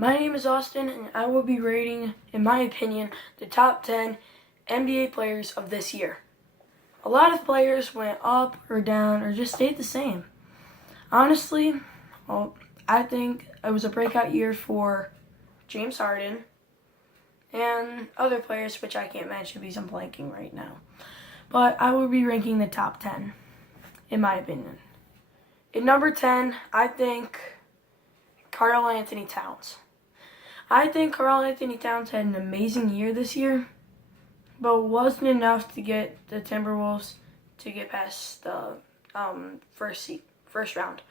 My name is Austin, and I will be rating, in my opinion, the top 10 NBA players of this year. A lot of players went up or down or just stayed the same. Honestly, I think it was a breakout year for James Harden and other players, which I can't mention because I'm blanking right now. But I will be ranking the top 10, in my opinion. In number 10, I think Karl-Anthony Towns. I think Karl-Anthony Towns had an amazing year this year, but wasn't enough to get the Timberwolves to get past the first round.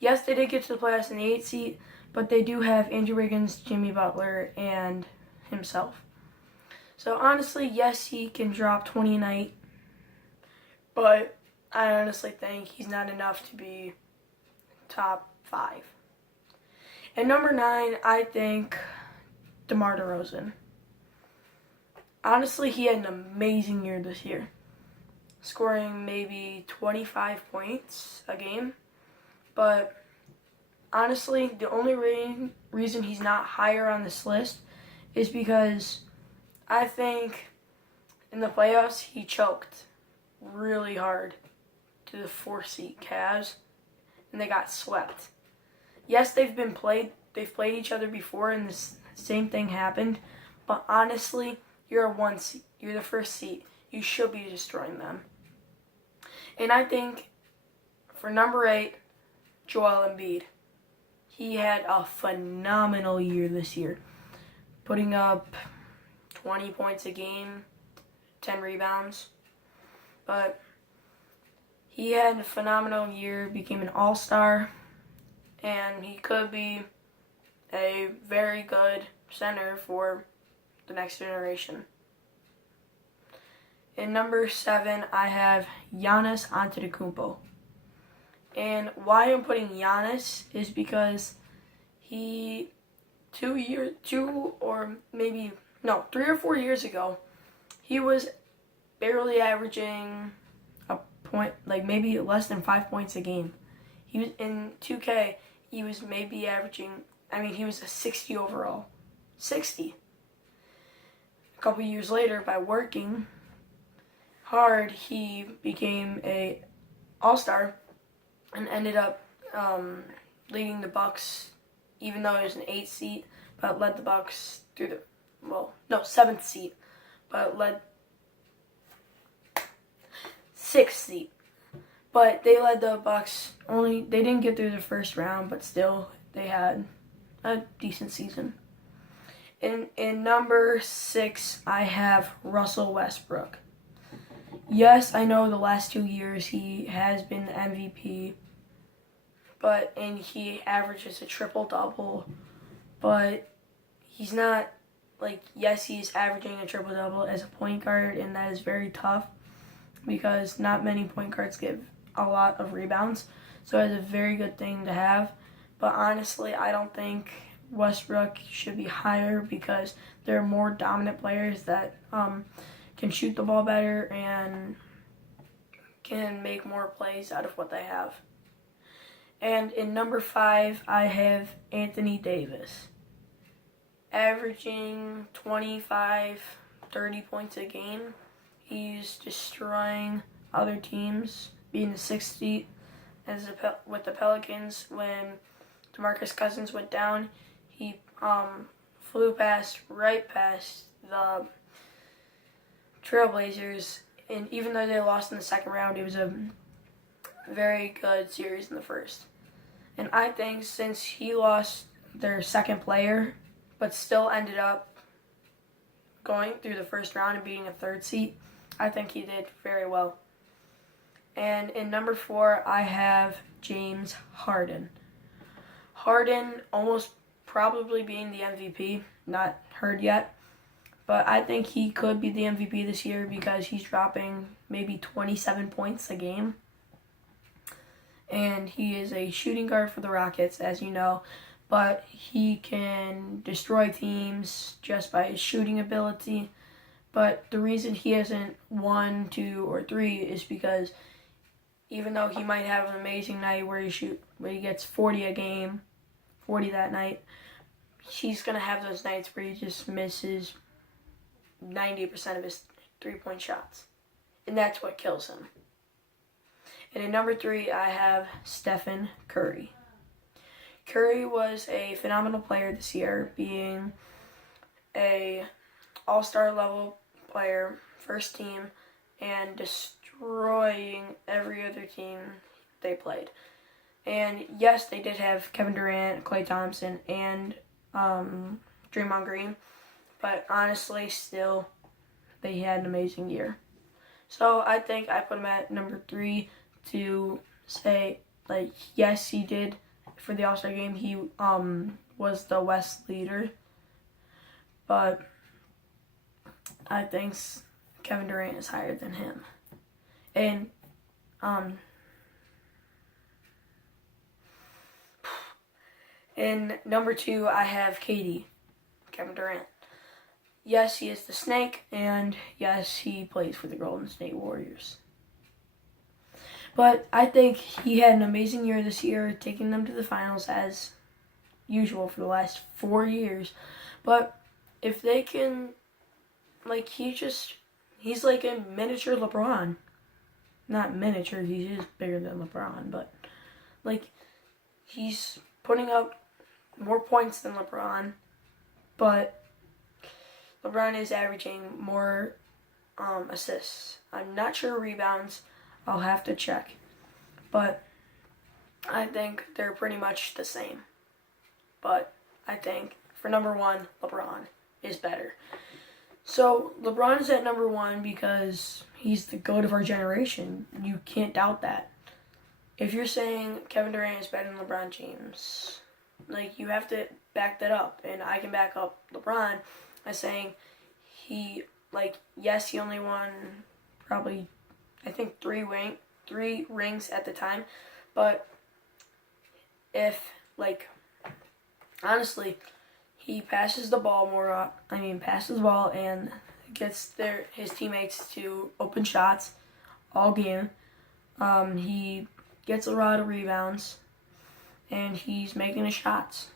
Yes, they did get to the playoffs in the 8th seed, but they do have Andrew Wiggins, Jimmy Butler, and himself. So honestly, yes, he can drop 20 a night, but I honestly think he's not enough to be top 5. And number 9, I think DeMar DeRozan. Honestly, he had an amazing year this year, scoring maybe 25 points a game. But honestly, the only reason he's not higher on this list is because I think in the playoffs he choked really hard to the 4th seed Cavs, and they got swept. Yes, they've played each other before, and the same thing happened. But honestly, you're a 1 seed. You're the 1st seed. You should be destroying them. And I think for number 8, Joel Embiid. He had a phenomenal year this year, putting up 20 points a game, 10 rebounds. But he had a phenomenal year, became an all-star, and he could be a very good center for the next generation. In number 7, I have Giannis Antetokounmpo. And why I'm putting Giannis is because he 3 or 4 years ago, he was barely averaging a point, like maybe less than 5 points a game. He was in 2K. He was maybe averaging, he was a 60 overall. 60. A couple years later, by working hard, he became a all-star and ended up leading the Bucks, even though it was an 8th seed, but led the Bucks through 7th seed, but led 6th seed. But they led the Bucks they didn't get through the first round, but still they had a decent season. In number 6, I have Russell Westbrook. Yes, I know the last 2 years he has been the MVP, and he averages a triple-double, but he's not, yes, he's averaging a triple-double as a point guard, and that is very tough because not many point guards give a lot of rebounds, so it's a very good thing to have. But honestly, I don't think Westbrook should be higher because there are more dominant players that can shoot the ball better and can make more plays out of what they have. And in number 5, I have Anthony Davis, averaging 25, 30 points a game. He's destroying other teams, being the 6th seed with the Pelicans. When DeMarcus Cousins went down, he flew right past the Trailblazers, and even though they lost in the second round, it was a very good series in the first. And I think since he lost their second player, but still ended up going through the first round and being a 3rd seed, I think he did very well. And in number 4, I have James Harden. Harden almost probably being the MVP, not heard yet. But I think he could be the MVP this year because he's dropping maybe 27 points a game. And he is a shooting guard for the Rockets, as you know. But he can destroy teams just by his shooting ability. But the reason he hasn't 1, 2, or 3 is because even though he might have an amazing night where he gets 40 a game, 40 that night, he's going to have those nights where he just misses 90% of his three-point shots. And that's what kills him. And at number 3, I have Stephen Curry. Curry was a phenomenal player this year, being a all-star level player, first team, and destroying every other team they played. And yes, they did have Kevin Durant, Klay Thompson, and Draymond Green, but honestly, still, they had an amazing year. So I think I put him at number 3 to say, like, yes, he did for the All-Star game. He was the West leader, but I think Kevin Durant is higher than him. And in number 2, I have KD, Kevin Durant. Yes, he is the Snake, and yes, he plays for the Golden State Warriors. But I think he had an amazing year this year, taking them to the finals as usual for the last 4 years. But if they can, like, he's like a miniature LeBron. Not miniature, he's just bigger than LeBron, but, like, he's putting up more points than LeBron, but LeBron is averaging more assists. I'm not sure rebounds. I'll have to check. But I think they're pretty much the same. But I think for number 1, LeBron is better. So LeBron is at number 1 because he's the GOAT of our generation. You can't doubt that. If you're saying Kevin Durant is better than LeBron James, like, you have to back that up. And I can back up LeBron by saying yes, he only won probably, I think, 3 rings at the time. But if, honestly, he passes the ball and gets his teammates to open shots all game. He gets a lot of rebounds, and he's making his shots.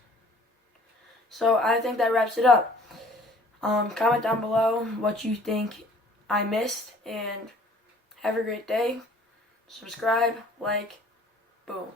So I think that wraps it up. Comment down below what you think I missed, and have a great day. Subscribe, like, boom.